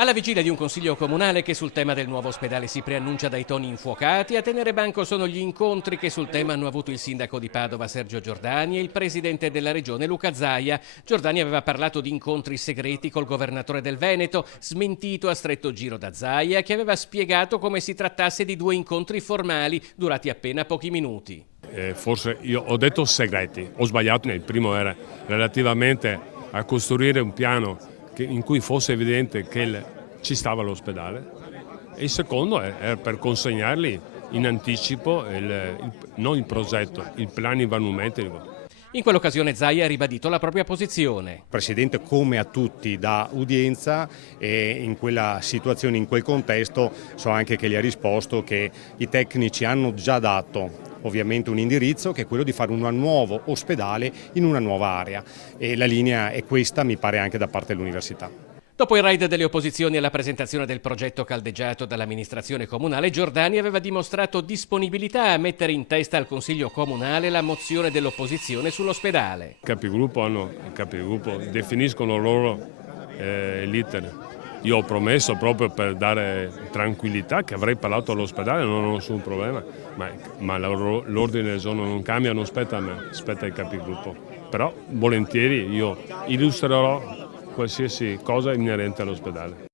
Alla vigilia di un consiglio comunale che sul tema del nuovo ospedale si preannuncia dai toni infuocati, a tenere banco sono gli incontri che sul tema hanno avuto il sindaco di Padova Sergio Giordani e il presidente della regione Luca Zaia. Giordani aveva parlato di incontri segreti col governatore del Veneto, smentito a stretto giro da Zaia, che aveva spiegato come si trattasse di due incontri formali durati appena pochi minuti. Forse io ho detto segreti, ho sbagliato, il primo era relativamente a costruire un piano in cui fosse evidente che ci stava l'ospedale, e il secondo è per consegnargli in anticipo non il progetto, il piano evaluamento. In quell'occasione Zaia ha ribadito la propria posizione. Il Presidente, come a tutti, dà udienza, e in quella situazione, in quel contesto, so anche che gli ha risposto che i tecnici hanno già dato ovviamente un indirizzo, che è quello di fare un nuovo ospedale in una nuova area, e la linea è questa, mi pare, anche da parte dell'università. Dopo il raid delle opposizioni alla presentazione del progetto caldeggiato dall'amministrazione comunale, Giordani aveva dimostrato disponibilità a mettere in testa al Consiglio comunale la mozione dell'opposizione sull'ospedale. I capigruppo definiscono loro l'iter. Io ho promesso, proprio per dare tranquillità, che avrei parlato all'ospedale, non ho nessun problema, ma l'ordine del giorno non cambia, non spetta a me, spetta ai capigruppo. Però volentieri io illustrerò qualsiasi cosa inerente all'ospedale.